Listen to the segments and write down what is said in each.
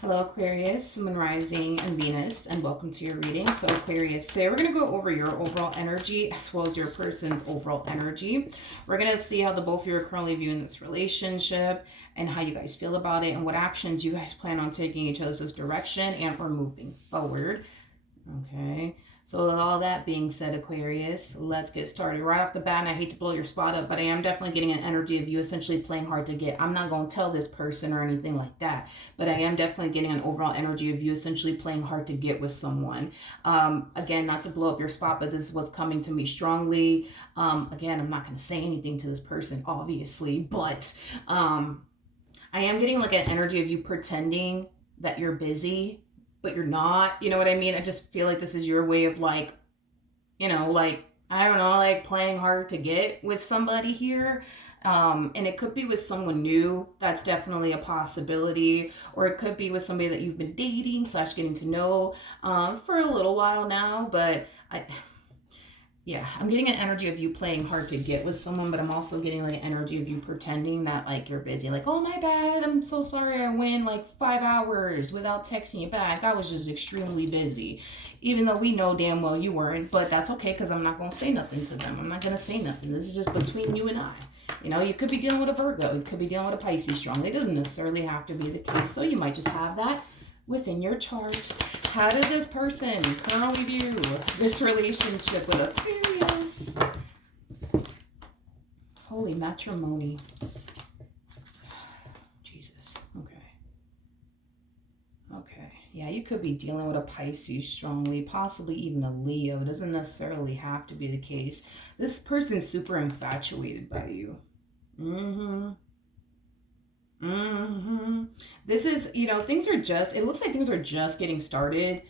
Hello Aquarius, Moon Rising and Venus, and welcome to your reading. So Aquarius, today we're going to go over your overall energy as well as your person's overall energy. We're going to see how the both of you are currently viewing this relationship and how you guys feel about it and what actions you guys plan on taking each other's direction and or moving forward. Okay. So with all that being said, Aquarius, let's get started. Right off the bat, and I hate to blow your spot up, but I am definitely getting an energy of you essentially playing hard to get. I'm not going to tell this person or anything like that, but I am definitely getting an overall energy of you essentially playing hard to get with someone. Again, not to blow up your spot, but this is what's coming to me strongly. Again, I'm not going to say anything to this person, obviously, but I am getting like an energy of you pretending that you're busy but you're not, you know what I mean? I just feel like this is your way of like, I don't know, like playing hard to get with somebody here. And it could be with someone new. That's definitely a possibility. Or it could be with somebody that you've been dating / getting to know for a little while now. But I'm getting an energy of you playing hard to get with someone, but I'm also getting like an energy of you pretending that like you're busy. Like, oh my bad, I'm so sorry I went like 5 hours without texting you back. I was just extremely busy. Even though we know damn well you weren't, but that's okay because I'm not going to say nothing to them. I'm not going to say nothing. This is just between you and I. You know, you could be dealing with a Virgo. You could be dealing with a Pisces strong. It doesn't necessarily have to be the case, though. You might just have that within your chart. How does this person currently view this relationship with Aquarius? Holy matrimony. Jesus. Okay. Yeah, you could be dealing with a Pisces strongly, possibly even a Leo. It doesn't necessarily have to be the case. This person's super infatuated by you. This is, things are just, it looks like things are just getting started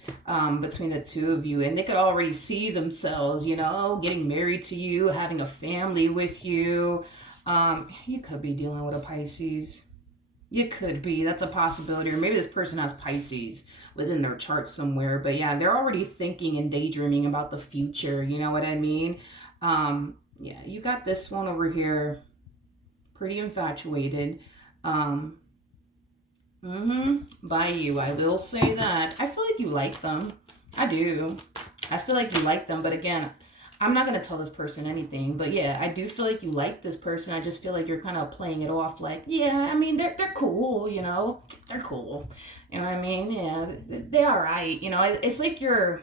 between the two of you, and they could already see themselves, getting married to you, having a family with you. You could be dealing with a Pisces. You could be. That's a possibility. Or maybe this person has Pisces within their chart somewhere. But yeah, they're already thinking and daydreaming about the future. You know what I mean? Yeah, you got this one over here. Pretty infatuated. By you. I will say that. I feel like you like them. I do. I feel like you like them. But again, I'm not going to tell this person anything, but yeah, I do feel like you like this person. I just feel like you're kind of playing it off like, yeah, I mean, they're cool, they're cool. You know what I mean? Yeah, they're all right. It's like you're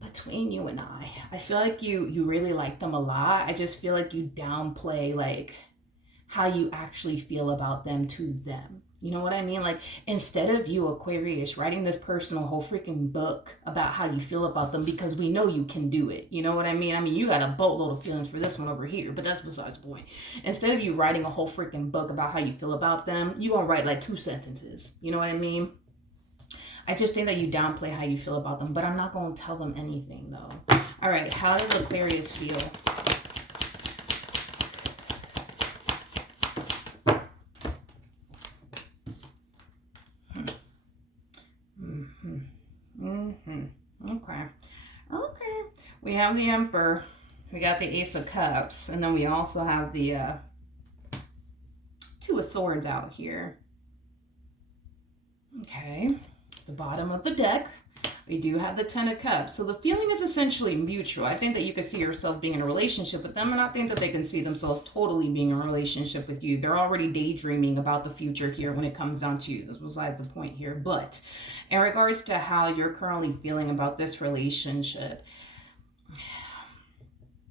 between you and I feel like you really like them a lot. I just feel like you downplay like how you actually feel about them to them. You know what I mean? Like, instead of you, Aquarius, writing this person a whole freaking book about how you feel about them, because we know you can do it. You know what I mean? I mean, you got a boatload of feelings for this one over here, but that's besides the point. Instead of you writing a whole freaking book about how you feel about them, you gonna write like 2 sentences. You know what I mean? I just think that you downplay how you feel about them, but I'm not gonna tell them anything though. All right, how does Aquarius feel? Okay. We have the Emperor. We got the Ace of Cups. And then we also have the Two of Swords out here. Okay. The bottom of the deck, we do have the Ten of Cups. So the feeling is essentially mutual. I think that you could see yourself being in a relationship with them, and I think that they can see themselves totally being in a relationship with you. They're already daydreaming about the future here when it comes down to you. That's besides the point here. But in regards to how you're currently feeling about this relationship,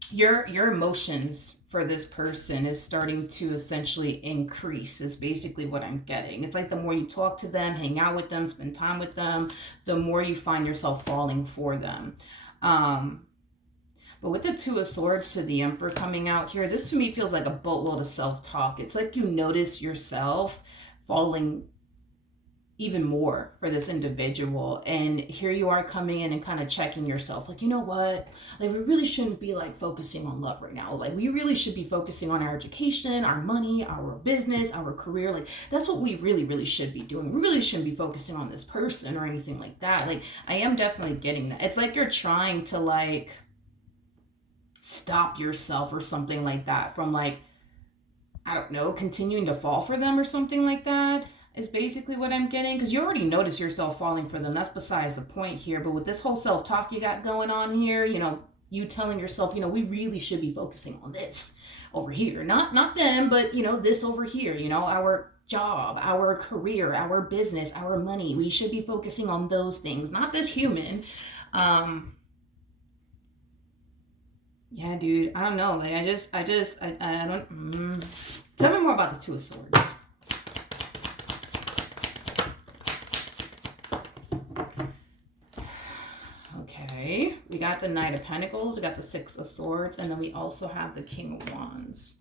your emotions for this person is starting to essentially increase, is basically what I'm getting. It's like the more you talk to them, hang out with them, spend time with them, the more you find yourself falling for them. But with the Two of Swords to the Emperor coming out here, this to me feels like a boatload of self-talk. It's like you notice yourself falling even more for this individual, and here you are coming in and kind of checking yourself like, you know what, like we really shouldn't be like focusing on love right now. Like we really should be focusing on our education, our money, our business, our career. Like that's what we really should be doing. We really shouldn't be focusing on this person or anything like that. Like I am definitely getting that. It's like you're trying to like stop yourself or something like that from like, I don't know, continuing to fall for them or something like that. is basically what I'm getting. Because you already notice yourself falling for them. That's besides the point here. But with this whole self-talk you got going on here, you telling yourself, we really should be focusing on this over here. Not them, but, this over here, our job, our career, our business, our money. We should be focusing on those things, not this human. Yeah, dude, I don't know. Like, I don't. Tell me more about the Two of Swords. Okay, we got the Knight of Pentacles, we got the Six of Swords, and then we also have the King of Wands.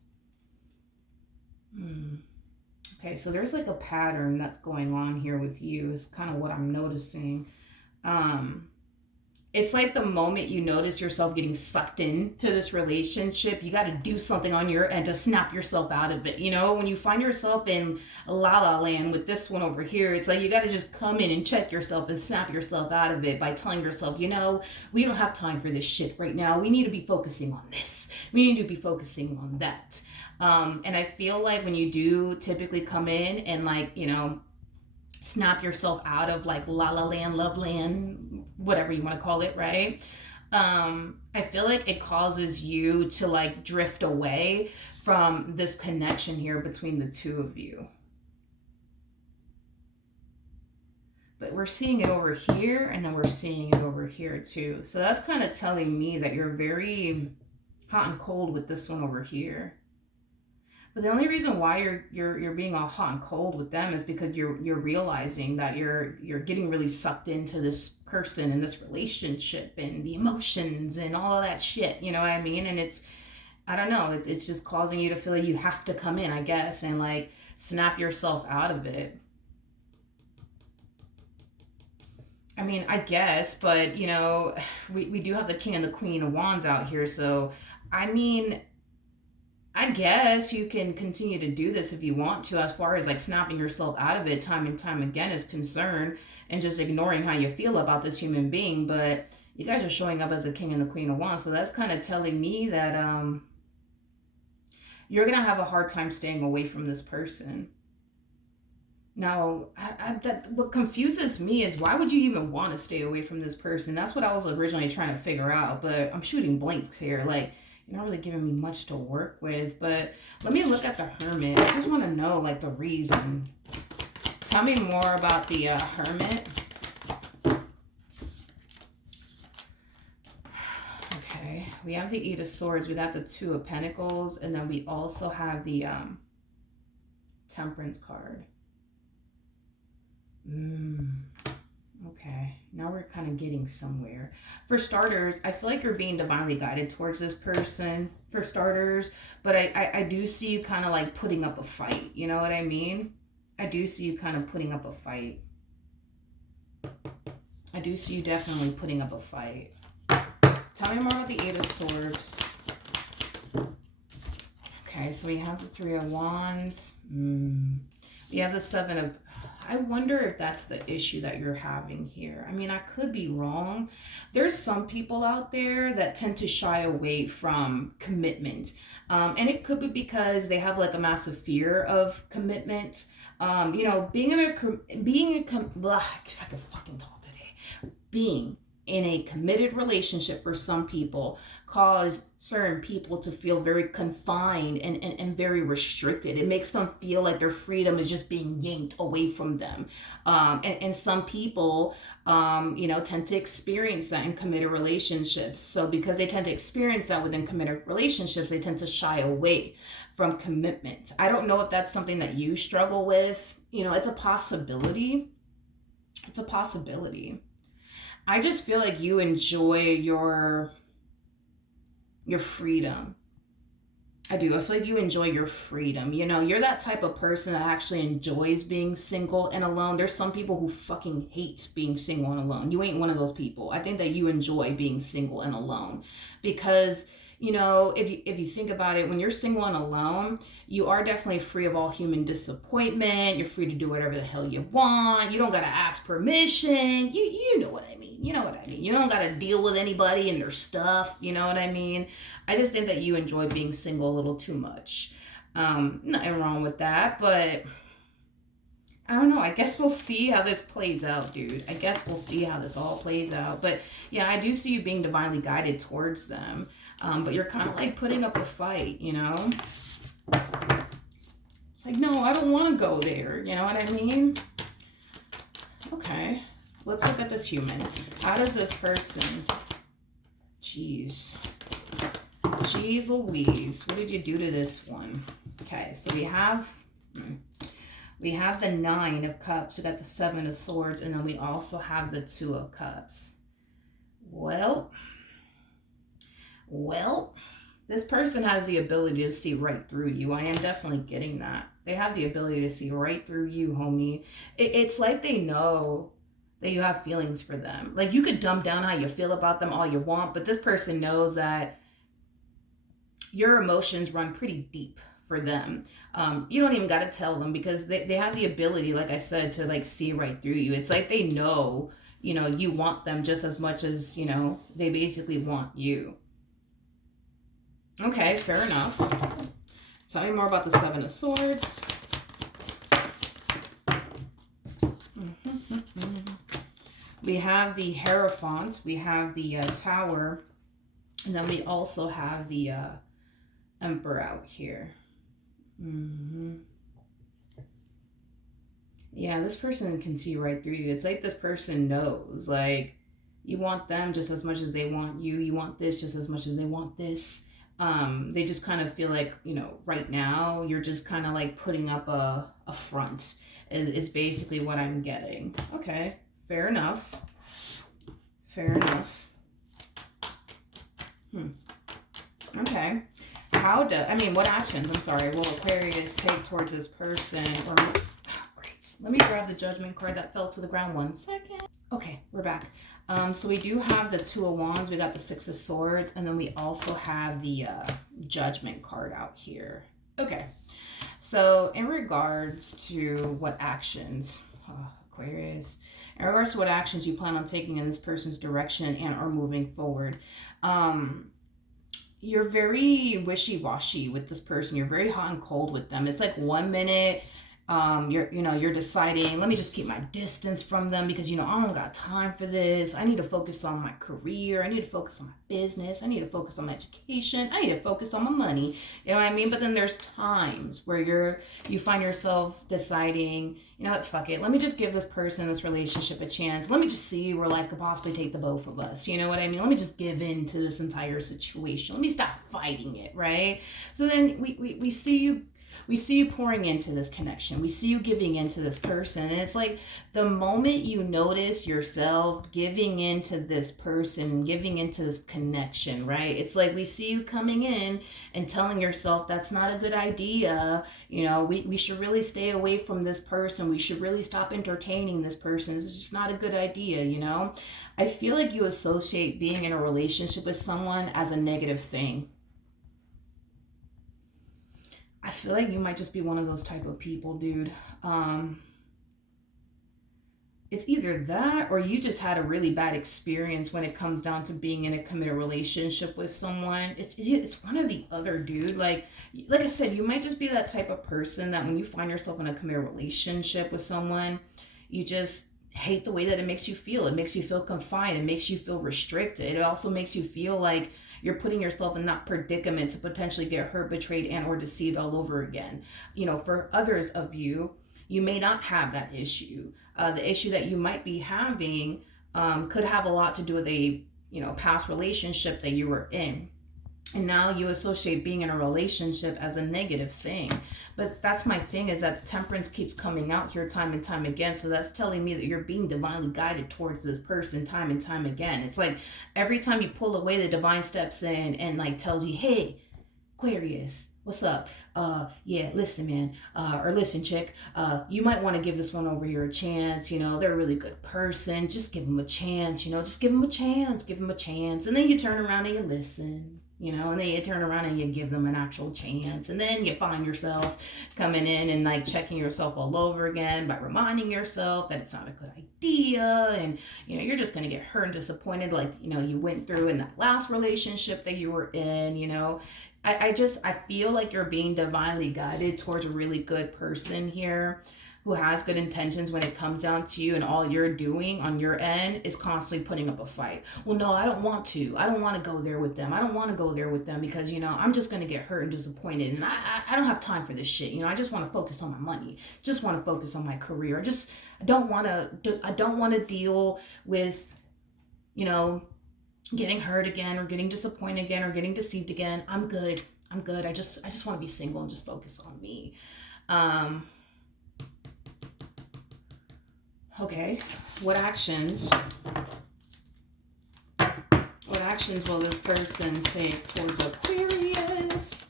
Okay, so there's like a pattern that's going on here with you is kind of what I'm noticing. It's like the moment you notice yourself getting sucked into this relationship, you got to do something on your end to snap yourself out of it. When you find yourself in la la land with this one over here, it's like you got to just come in and check yourself and snap yourself out of it by telling yourself, we don't have time for this shit right now. We need to be focusing on this. We need to be focusing on that. And I feel like when you do typically come in and like, snap yourself out of like la la land, love land, whatever you want to call it, right? I feel like it causes you to like drift away from this connection here between the two of you. But we're seeing it over here, and then we're seeing it over here too. So that's kind of telling me that you're very hot and cold with this one over here. But the only reason why you're being all hot and cold with them is because you're realizing that you're getting really sucked into this person and this relationship and the emotions and all of that shit. You know what I mean? And it's, I don't know, it's just causing you to feel like you have to come in, I guess, and like snap yourself out of it. I mean, I guess, but we do have the King and the Queen of Wands out here, so I mean, I guess you can continue to do this if you want to, as far as like snapping yourself out of it time and time again is concerned, and just ignoring how you feel about this human being. But you guys are showing up as the King and the Queen of Wands, so that's kind of telling me that you're gonna have a hard time staying away from this person. Now, what confuses me is, why would you even want to stay away from this person? That's what I was originally trying to figure out, but I'm shooting blanks here. Like, you're not really giving me much to work with. But let me look at the Hermit. I just want to know, like, the reason. Tell me more about the Hermit. Okay, we have the Eight of Swords. We got the Two of Pentacles. And then we also have the Temperance card. Okay, now we're kind of getting somewhere. For starters, I feel like you're being divinely guided towards this person, for starters, but I do see you kind of like putting up a fight, you know what I mean? I do see you kind of putting up a fight. I do see you definitely putting up a fight. Tell me more about the Eight of Swords. Okay, so we have the Three of Wands. We have the Seven of... I wonder if that's the issue that you're having here. I mean, I could be wrong. There's some people out there that tend to shy away from commitment. And it could be because they have like a massive fear of commitment. Being if I could fucking talk today. Being in a committed relationship for some people cause certain people to feel very confined and very restricted. It makes them feel like their freedom is just being yanked away from them. And some people, tend to experience that in committed relationships. So because they tend to experience that within committed relationships, they tend to shy away from commitment. I don't know if that's something that you struggle with. It's a possibility. It's a possibility. I just feel like you enjoy your freedom. I do. I feel like you enjoy your freedom. You're that type of person that actually enjoys being single and alone. There's some people who fucking hate being single and alone. You ain't one of those people. I think that you enjoy being single and alone because, if you think about it, when you're single and alone, you are definitely free of all human disappointment. You're free to do whatever the hell you want. You don't got to ask permission. You know what I mean. You know what I mean. You don't got to deal with anybody and their stuff. You know what I mean? I just think that you enjoy being single a little too much. Nothing wrong with that, but I don't know. I guess we'll see how this plays out, dude. I guess we'll see how this all plays out. But yeah, I do see you being divinely guided towards them. But you're kind of like putting up a fight, you know? It's like, no, I don't want to go there. You know what I mean? Okay. Let's look at this human. How does this person... Jeez. Jeez Louise. What did you do to this one? Okay, so we have the 9 of Cups. We got the 7 of Swords. And then we also have the 2 of Cups. Well, this person has the ability to see right through you. I am definitely getting that. They have the ability to see right through you, homie. It's like they know that you have feelings for them. Like, you could dumb down how you feel about them all you want, but this person knows that your emotions run pretty deep for them. You don't even got to tell them, because they have the ability, like I said, to like see right through you. It's like they know, you know, you want them just as much as, you know, they basically want you. Okay, fair enough. Tell me more about the 7 of Swords. We have the Hierophant, we have the Tower, and then we also have the Emperor out here. Yeah, this person can see right through you. It's like this person knows, like, you want them just as much as they want you. You want this just as much as they want this. They just kind of feel like, you know, right now you're just kind of like putting up a front is basically what I'm getting. Okay, fair enough. Fair enough. Okay. What actions, I'm sorry, will Aquarius take towards this person? Great. Let me grab the Judgment card that fell to the ground 1 second. Okay, we're back. So we do have the 2 of Wands, we got the 6 of Swords, and then we also have the Judgment card out here. Okay, so in regards to what actions, Aquarius, in regards to what actions you plan on taking in this person's direction and are moving forward, you're very wishy-washy with this person. You're very hot and cold with them. It's like 1 minute you're deciding, let me just keep my distance from them because, you know, I don't got time for this. I need to focus on my career. I need to focus on my business. I need to focus on my education. I need to focus on my money. You know what I mean? But then there's times where you find yourself deciding, you know what, fuck it. Let me just give this person, this relationship a chance. Let me just see where life could possibly take the both of us. You know what I mean? Let me just give in to this entire situation. Let me stop fighting it, right? So then we see you pouring into this connection. We see you giving into this person. And it's like the moment you notice yourself giving into this person, giving into this connection, right? It's like we see you coming in and telling yourself that's not a good idea. You know, we should really stay away from this person. We should really stop entertaining this person. It's just not a good idea, you know? I feel like you associate being in a relationship with someone as a negative thing. I feel like you might just be one of those type of people, dude. It's either that or you just had a really bad experience when it comes down to being in a committed relationship with someone. It's one or the other, dude. Like I said, you might just be that type of person that when you find yourself in a committed relationship with someone, you just hate the way that it makes you feel. It makes you feel confined. It makes you feel restricted. It also makes you feel like you're putting yourself in that predicament to potentially get hurt, betrayed, and or deceived all over again. You know, for others of you, you may not have that issue. The issue that you might be having could have a lot to do with a, you know, past relationship that you were in. And now you associate being in a relationship as a negative thing. But that's my thing, is that Temperance keeps coming out here time and time again. So that's telling me that you're being divinely guided towards this person time and time again. It's like every time you pull away, the divine steps in and like tells you, hey, Aquarius, what's up? Yeah, listen, man, or listen, chick, you might want to give this one over here a chance. You know, they're a really good person. Just give them a chance, you know, just give them a chance, give them a chance. And then you turn around and you listen. You know, and then you turn around and you give them an actual chance. And then you find yourself coming in and like checking yourself all over again by reminding yourself that it's not a good idea. And, you know, you're just going to get hurt and disappointed like, you know, you went through in that last relationship that you were in, you know. I feel like you're being divinely guided towards a really good person here. who has good intentions when it comes down to you, and all you're doing on your end is constantly putting up a fight. Well, no, I don't want to. I don't want to go there with them. I don't want to go there with them because, you know, I'm just going to get hurt and disappointed. And I don't have time for this shit. You know, I just want to focus on my money. Just want to focus on my career. I don't want to deal with, you know, getting hurt again or getting disappointed again or getting deceived again. I'm good. I just want to be single and just focus on me. Okay, what actions will this person take towards Aquarius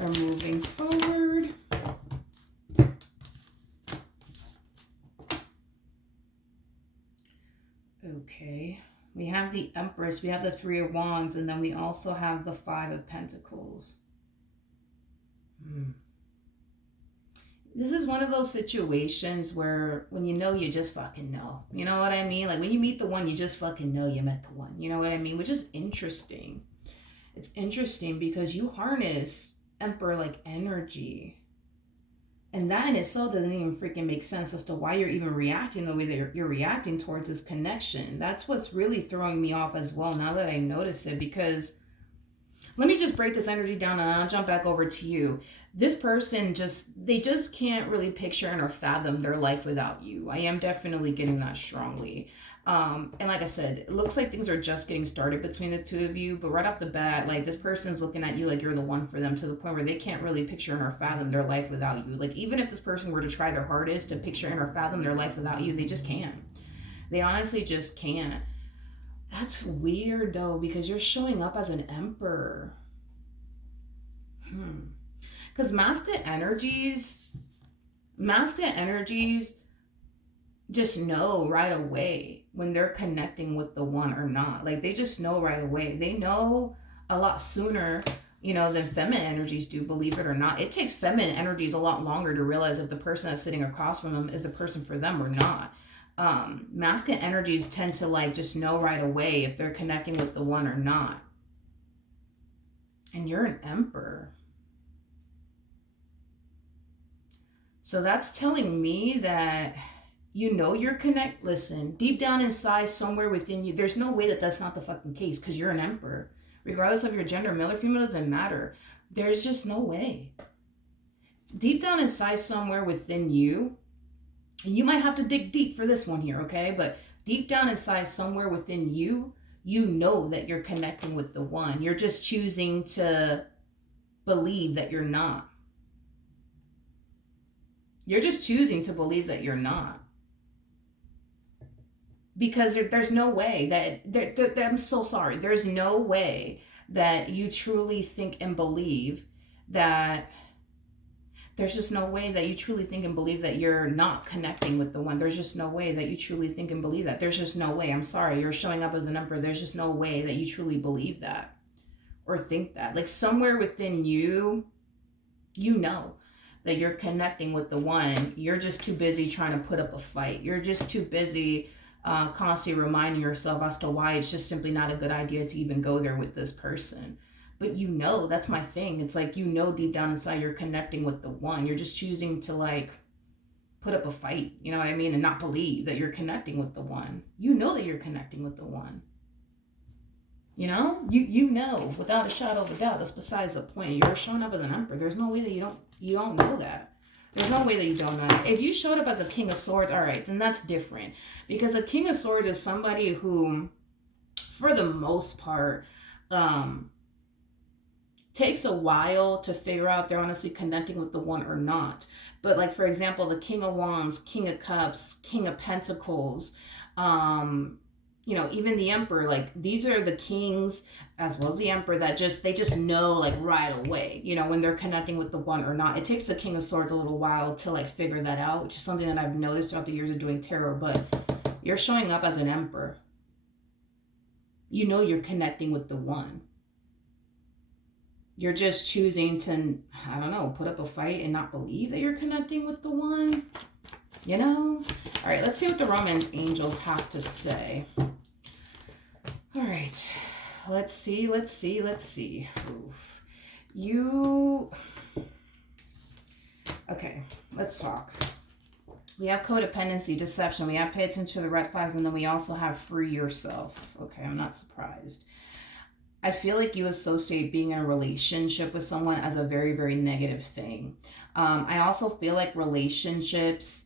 or moving forward? Okay, we have the Empress, we have the Three of Wands, and then we also have the Five of Pentacles. This is one of those situations where when you know, you just fucking know. You know what I mean? Like when you meet the one, you just fucking know you met the one. You know what I mean? Which is interesting. It's interesting because you harness Emperor-like energy. And that in itself doesn't even freaking make sense as to why you're even reacting the way that you're reacting towards this connection. That's what's really throwing me off as well now that I notice it, because let me just break this energy down and I'll jump back over to you. This person they just can't really picture and or fathom their life without you. I am definitely getting that strongly. And like I said, it looks like things are just getting started between the two of you, but right off the bat, like this person's looking at you like you're the one for them, to the point where they can't really picture and or fathom their life without you. Like even if this person were to try their hardest to picture and or fathom their life without you, they just can't. They honestly just can't. That's weird though, because you're showing up as an Emperor. Because masculine energies just know right away when they're connecting with the one or not. Like they just know right away. They know a lot sooner, you know, than feminine energies do, believe it or not. It takes feminine energies a lot longer to realize if the person that's sitting across from them is the person for them or not. Masculine energies tend to like just know right away if they're connecting with the one or not. And you're an Emperor. So that's telling me that you know you're listen, deep down inside, somewhere within you, there's no way that that's not the fucking case, because you're an Emperor. Regardless of your gender, male or female, doesn't matter. There's just no way. Deep down inside, somewhere within you, and you might have to dig deep for this one here, okay? But deep down inside, somewhere within you, you know that you're connecting with the one. You're just choosing to believe that you're not. You're just choosing to believe that you're not. Because there's no way that I'm so sorry. There's no way that you truly think and believe that. There's just no way that you truly think and believe that you're not connecting with the one. There's just no way that you truly think and believe that. There's just no way. I'm sorry. You're showing up as an Emperor. There's just no way that you truly believe that or think that. Like somewhere within you, you know that you're connecting with the one. You're just too busy trying to put up a fight. You're just too busy constantly reminding yourself as to why it's just simply not a good idea to even go there with this person. But you know, that's my thing. It's like, you know, deep down inside, you're connecting with the one. You're just choosing to like put up a fight, you know what I mean? And not believe that you're connecting with the one. You know that you're connecting with the one. You know, you know, without a shadow of a doubt. That's besides the point. You're showing up as an Emperor. There's no way that you don't know that. There's no way that you don't know that. If you showed up as a King of Swords, all right, then that's different. Because a King of Swords is somebody who, for the most part, takes a while to figure out if they're honestly connecting with the one or not. But like, for example, the King of Wands, King of Cups, King of Pentacles, you know, even the Emperor, like these are the kings as well as the Emperor that they just know like right away, you know, when they're connecting with the one or not. It takes the King of Swords a little while to like figure that out, which is something that I've noticed throughout the years of doing tarot. But you're showing up as an Emperor. You know you're connecting with the one. You're just choosing to, I don't know, put up a fight and not believe that you're connecting with the one. You know? All right, let's see what the Romance angels have to say. All right. Let's see. Oof. Okay, let's talk. We have codependency, deception. We have pay attention to the red flags, and then we also have free yourself. Okay, I'm not surprised. I feel like you associate being in a relationship with someone as a very, very negative thing. I also feel like relationships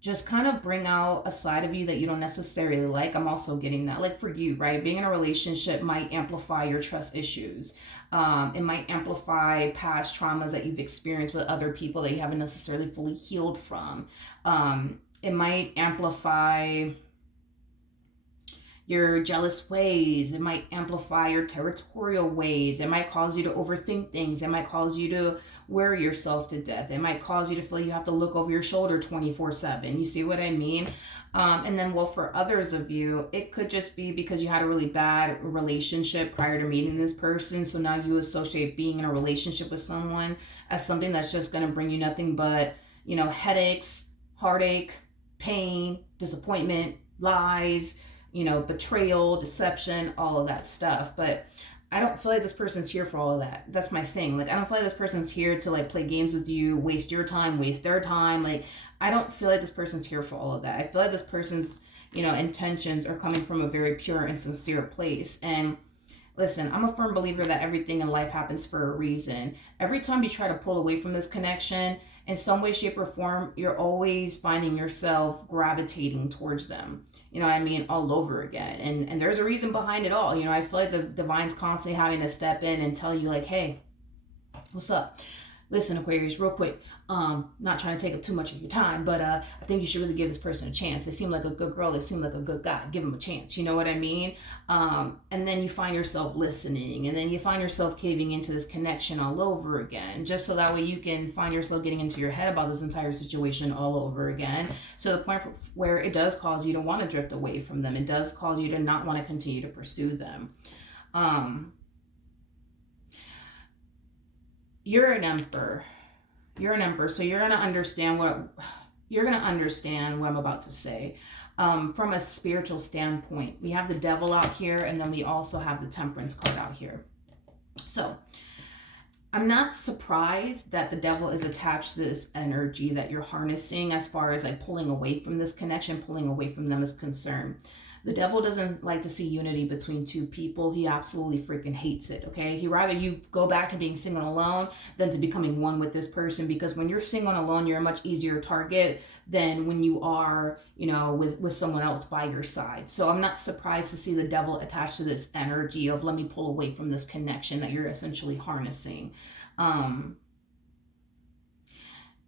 just kind of bring out a side of you that you don't necessarily like. I'm also getting that. Like for you, right? Being in a relationship might amplify your trust issues. It might amplify past traumas that you've experienced with other people that you haven't necessarily fully healed from. It might amplify your jealous ways. It might amplify your territorial ways. It might cause you to overthink things. It might cause you to worry yourself to death. It might cause you to feel like you have to look over your shoulder 24/7. You see what I mean? And then, well, for others of you, it could just be because you had a really bad relationship prior to meeting this person. So now you associate being in a relationship with someone as something that's just going to bring you nothing but, headaches, heartache, pain, disappointment, lies, betrayal, deception, all of that stuff. But I don't feel like this person's here for all of that. That's my thing. Like, I don't feel like this person's here to like play games with you, waste your time, waste their time. Like, I don't feel like this person's here for all of that. I feel like this person's, intentions are coming from a very pure and sincere place. And listen, I'm a firm believer that everything in life happens for a reason. Every time you try to pull away from this connection, in some way, shape, or form, you're always finding yourself gravitating towards them. All over again. And there's a reason behind it all. I feel like the divine's constantly having to step in and tell you, like, hey, what's up? Listen, Aquarius, real quick, not trying to take up too much of your time, but I think you should really give this person a chance. They seem like a good girl. They seem like a good guy. Give them a chance. You know what I mean? And then you find yourself listening, and then you find yourself caving into this connection all over again, just so that way you can find yourself getting into your head about this entire situation all over again. So the point where it does cause you to want to drift away from them. It does cause you to not want to continue to pursue them. You're an emperor. So you're gonna understand what I'm about to say. From a spiritual standpoint, we have the devil out here, and then we also have the temperance card out here. So I'm not surprised that the devil is attached to this energy that you're harnessing, as far as like pulling away from this connection, pulling away from them is concerned. The devil doesn't like to see unity between two people. He absolutely freaking hates it, okay? He rather you go back to being single and alone than to becoming one with this person, because when you're single and alone, you're a much easier target than when you are, with someone else by your side. So I'm not surprised to see the devil attached to this energy of let me pull away from this connection that you're essentially harnessing.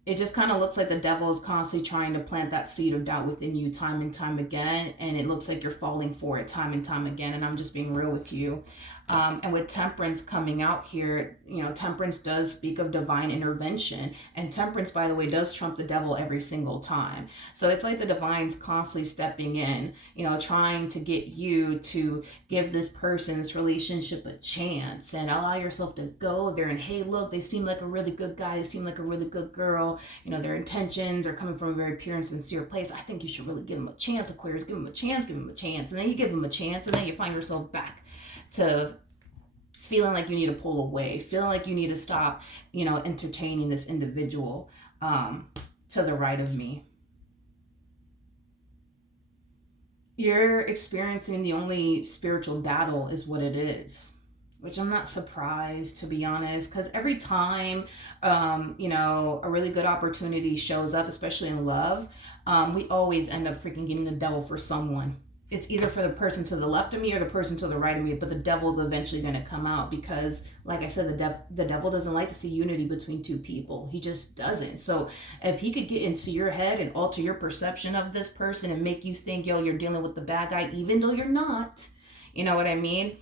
It just kind of looks like the devil is constantly trying to plant that seed of doubt within you time and time again. And it looks like you're falling for it time and time again. And I'm just being real with you. And with temperance coming out here, temperance does speak of divine intervention. And temperance, by the way, does trump the devil every single time. So it's like the divine's constantly stepping in, trying to get you to give this person, this relationship, a chance and allow yourself to go there. And hey, look, they seem like a really good guy. They seem like a really good girl. Their intentions are coming from a very pure and sincere place. I think you should really give them a chance, Aquarius. Give them a chance, give them a chance. And then you give them a chance, and then you find yourself back to feeling like you need to pull away, feeling like you need to stop, entertaining this individual to the right of me. You're experiencing the only spiritual battle is what it is, which I'm not surprised, to be honest, because every time, a really good opportunity shows up, especially in love, we always end up freaking getting the devil for someone. It's either for the person to the left of me or the person to the right of me, but the devil's eventually going to come out because, like I said, the devil doesn't like to see unity between two people. He just doesn't. So if he could get into your head and alter your perception of this person and make you think, yo, you're dealing with the bad guy, even though you're not, you know what I mean?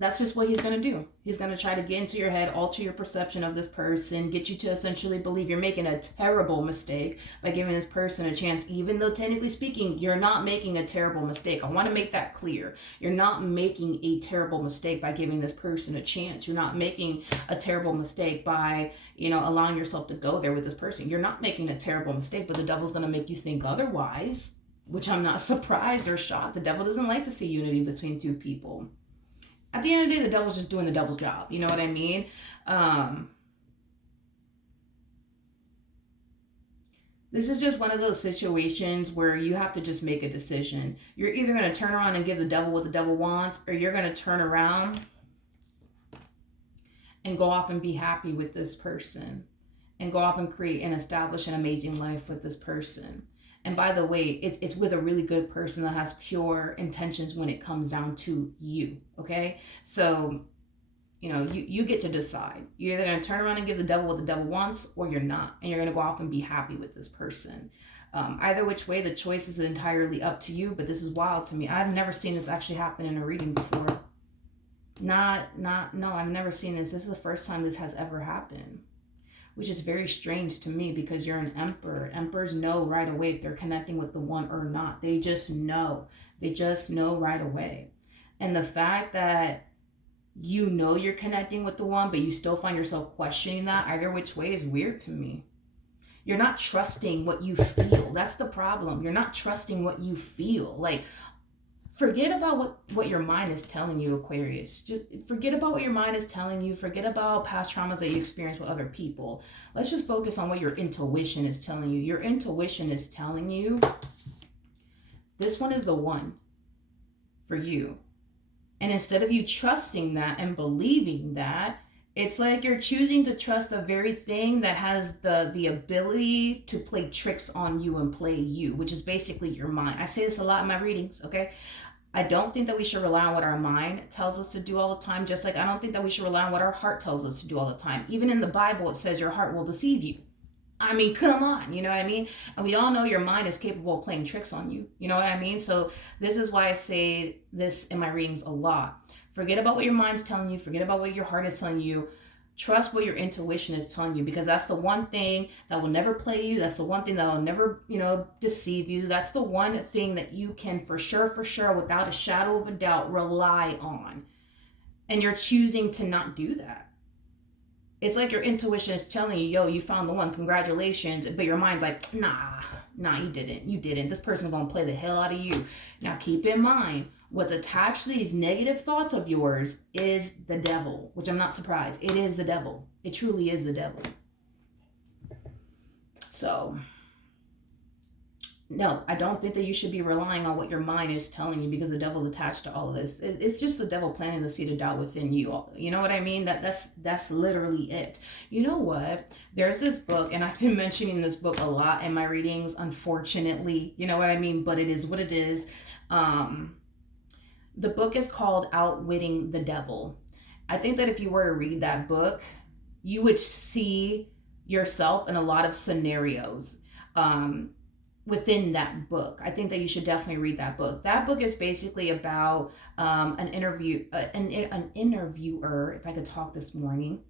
That's just what he's going to do. He's going to try to get into your head, alter your perception of this person, get you to essentially believe you're making a terrible mistake by giving this person a chance, even though technically speaking, you're not making a terrible mistake. I want to make that clear. You're not making a terrible mistake by giving this person a chance. You're not making a terrible mistake by, allowing yourself to go there with this person. You're not making a terrible mistake, but the devil's going to make you think otherwise, which I'm not surprised or shocked. The devil doesn't like to see unity between two people. At the end of the day, the devil's just doing the devil's job. You know what I mean? This is just one of those situations where you have to just make a decision. You're either going to turn around and give the devil what the devil wants, or you're going to turn around and go off and be happy with this person and go off and create and establish an amazing life with this person. And by the way, it's with a really good person that has pure intentions when it comes down to you, okay? So, you get to decide. You're either going to turn around and give the devil what the devil wants, or you're not. And you're going to go off and be happy with this person. Either which way, the choice is entirely up to you, but this is wild to me. I've never seen this actually happen in a reading before. No, I've never seen this. This is the first time this has ever happened, which is very strange to me because you're an emperor. Emperors know right away if they're connecting with the one or not. They just know. They just know right away. And the fact that you're connecting with the one, but you still find yourself questioning that either which way is weird to me. You're not trusting what you feel. That's the problem. You're not trusting what you feel. Like, forget about what your mind is telling you, Aquarius. Just forget about what your mind is telling you. Forget about past traumas that you experienced with other people. Let's just focus on what your intuition is telling you. Your intuition is telling you this one is the one for you. And instead of you trusting that and believing that, it's like you're choosing to trust the very thing that has the ability to play tricks on you and play you, which is basically your mind. I say this a lot in my readings, okay? I don't think that we should rely on what our mind tells us to do all the time, just like I don't think that we should rely on what our heart tells us to do all the time. Even in the Bible, it says your heart will deceive you. I mean, come on, you know what I mean? And we all know your mind is capable of playing tricks on you. You know what I mean? So this is why I say this in my readings a lot. Forget about what your mind's telling you. Forget about what your heart is telling you. Trust what your intuition is telling you, because that's the one thing that will never play you. That's the one thing that will never, deceive you. That's the one thing that you can for sure, without a shadow of a doubt, rely on. And you're choosing to not do that. It's like your intuition is telling you, yo, you found the one, congratulations. But your mind's like, nah, you didn't. This person's going to play the hell out of you. Now, keep in mind, what's attached to these negative thoughts of yours is the devil, which I'm not surprised. It is the devil. It truly is the devil. So, no, I don't think that you should be relying on what your mind is telling you, because the devil's attached to all of this. It's just the devil planting the seed of doubt within you. You know what I mean? That's literally it. You know what? There's this book, and I've been mentioning this book a lot in my readings, unfortunately. You know what I mean? But it is what it is. The book is called Outwitting the Devil. I think that if you were to read that book, you would see yourself in a lot of scenarios. Within that book. I think that you should definitely read that book. That book is basically about an interviewer, if I could talk this morning,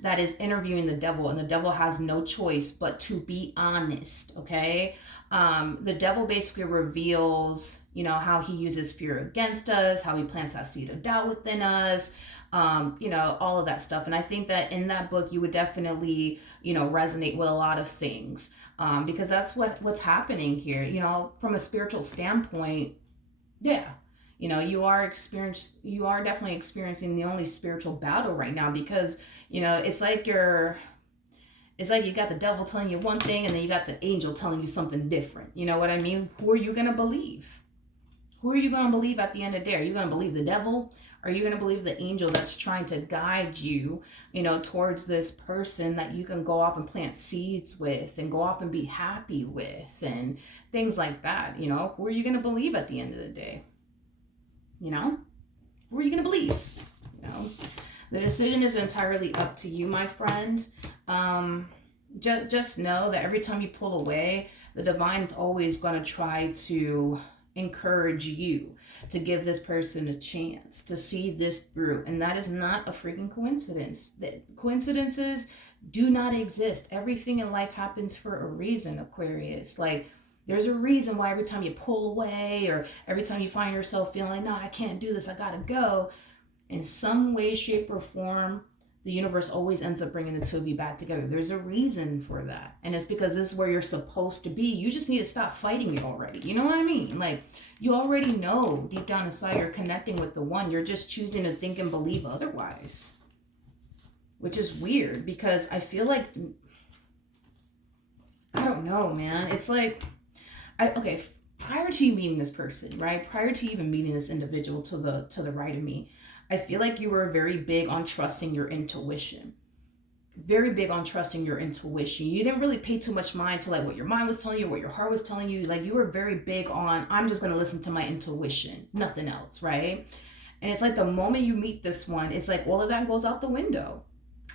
that is interviewing the devil, and the devil has no choice but to be honest, okay? The devil basically reveals, how he uses fear against us, how he plants that seed of doubt within us, all of that stuff. And I think that in that book, you would definitely, resonate with a lot of things. Because that's what's happening here, from a spiritual standpoint. Yeah, you are definitely experiencing the only spiritual battle right now, because it's like you got the devil telling you one thing, and then you got the angel telling you something different. You know what I mean? Who are you gonna believe? Who are you gonna believe at the end of the day? Are you gonna believe the devil? Are you going to believe the angel that's trying to guide you, towards this person that you can go off and plant seeds with and go off and be happy with and things like that? Who are you going to believe at the end of the day? Who are you going to believe? The decision is entirely up to you, my friend. Just know that every time you pull away, the divine's always going to try to encourage you to give this person a chance to see this through. And that is not a freaking coincidence. Coincidences do not exist. Everything in life happens for a reason, Aquarius. Like, there's a reason why every time you pull away, or every time you find yourself feeling like, no, I can't do this, I gotta go, in some way, shape, or form, the universe always ends up bringing the two of you back together. There's a reason for that. And it's because this is where you're supposed to be. You just need to stop fighting it already. You know what I mean? Like, you already know deep down inside you're connecting with the one. You're just choosing to think and believe otherwise. Which is weird, because I feel like I don't know, man. It's like, okay, prior to you meeting this person, right? Prior to even meeting this individual to the right of me, I feel like you were very big on trusting your intuition. Very big on trusting your intuition. You didn't really pay too much mind to like what your mind was telling you, what your heart was telling you. Like you were very big on, I'm just gonna listen to my intuition, nothing else, right? And it's like the moment you meet this one, it's like all of that goes out the window.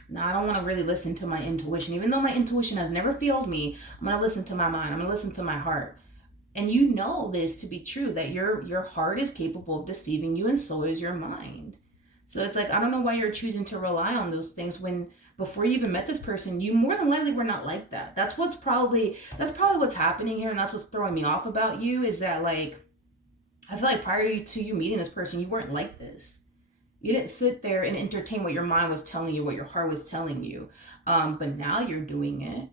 Now I don't want to really listen to my intuition, even though my intuition has never failed me. I'm gonna listen to my mind. I'm gonna listen to my heart. And you know this to be true, that your heart is capable of deceiving you, and so is your mind. So it's like, I don't know why you're choosing to rely on those things when before you even met this person, you more than likely were not like that. That's probably what's happening here, and that's what's throwing me off about you, is that like I feel like prior to you meeting this person, you weren't like this. You didn't sit there and entertain what your mind was telling you, what your heart was telling you. But now you're doing it.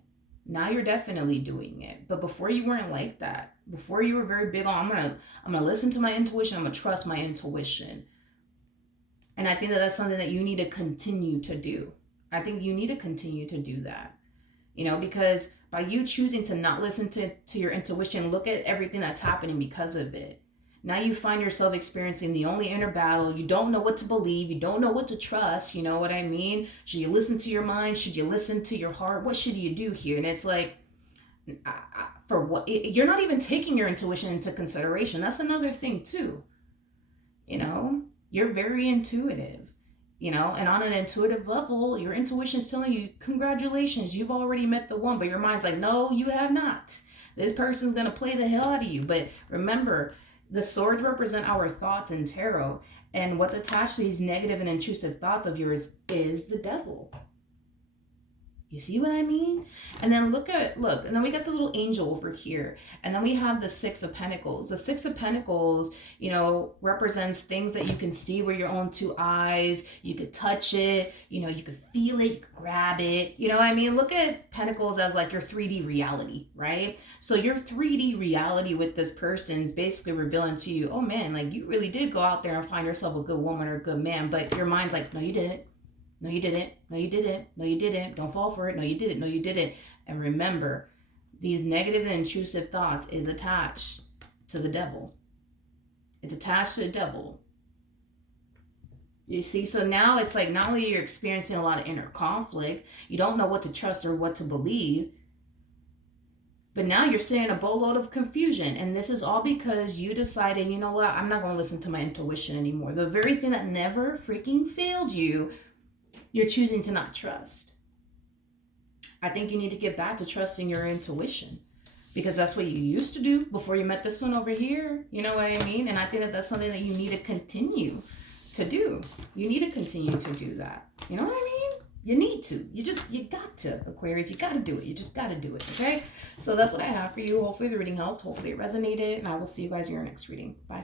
Now you're definitely doing it. But before you weren't like that. Before you were very big on, I'm gonna listen to my intuition. I'm gonna trust my intuition. And I think that that's something that you need to continue to do. I think you need to continue to do that. Because by you choosing to not listen to your intuition, look at everything that's happening because of it. Now you find yourself experiencing the only inner battle. You don't know what to believe. You don't know what to trust. You know what I mean? Should you listen to your mind? Should you listen to your heart? What should you do here? And it's like, for what? You're not even taking your intuition into consideration. That's another thing too. You're very intuitive. And on an intuitive level, your intuition is telling you, congratulations, you've already met the one. But your mind's like, no, you have not. This person's going to play the hell out of you. But remember, the swords represent our thoughts in tarot, and what's attached to these negative and intrusive thoughts of yours is the devil. You see what I mean? And then look, and then we got the little angel over here. And then we have the Six of Pentacles. The Six of Pentacles, represents things that you can see with your own two eyes. You could touch it, you could feel it, you could grab it. You know what I mean? Look at Pentacles as like your 3D reality, right? So your 3D reality with this person is basically revealing to you, oh man, like you really did go out there and find yourself a good woman or a good man. But your mind's like, no, you didn't. No, you didn't. No, you didn't. No, you didn't. Don't fall for it. No, you didn't. No, you didn't. And remember, these negative and intrusive thoughts is attached to the devil. It's attached to the devil. You see, so now it's like not only you're experiencing a lot of inner conflict, you don't know what to trust or what to believe, but now you're staying a boatload of confusion. And this is all because you decided, you know what, I'm not going to listen to my intuition anymore. The very thing that never freaking failed you, you're choosing to not trust. I think you need to get back to trusting your intuition, because that's what you used to do before you met this one over here. You know what I mean? And I think that that's something that you need to continue to do. You need to continue to do that. You know what I mean? You need to. You got to, Aquarius. You got to do it. You just got to do it, okay? So that's what I have for you. Hopefully the reading helped. Hopefully it resonated. And I will see you guys in your next reading. Bye.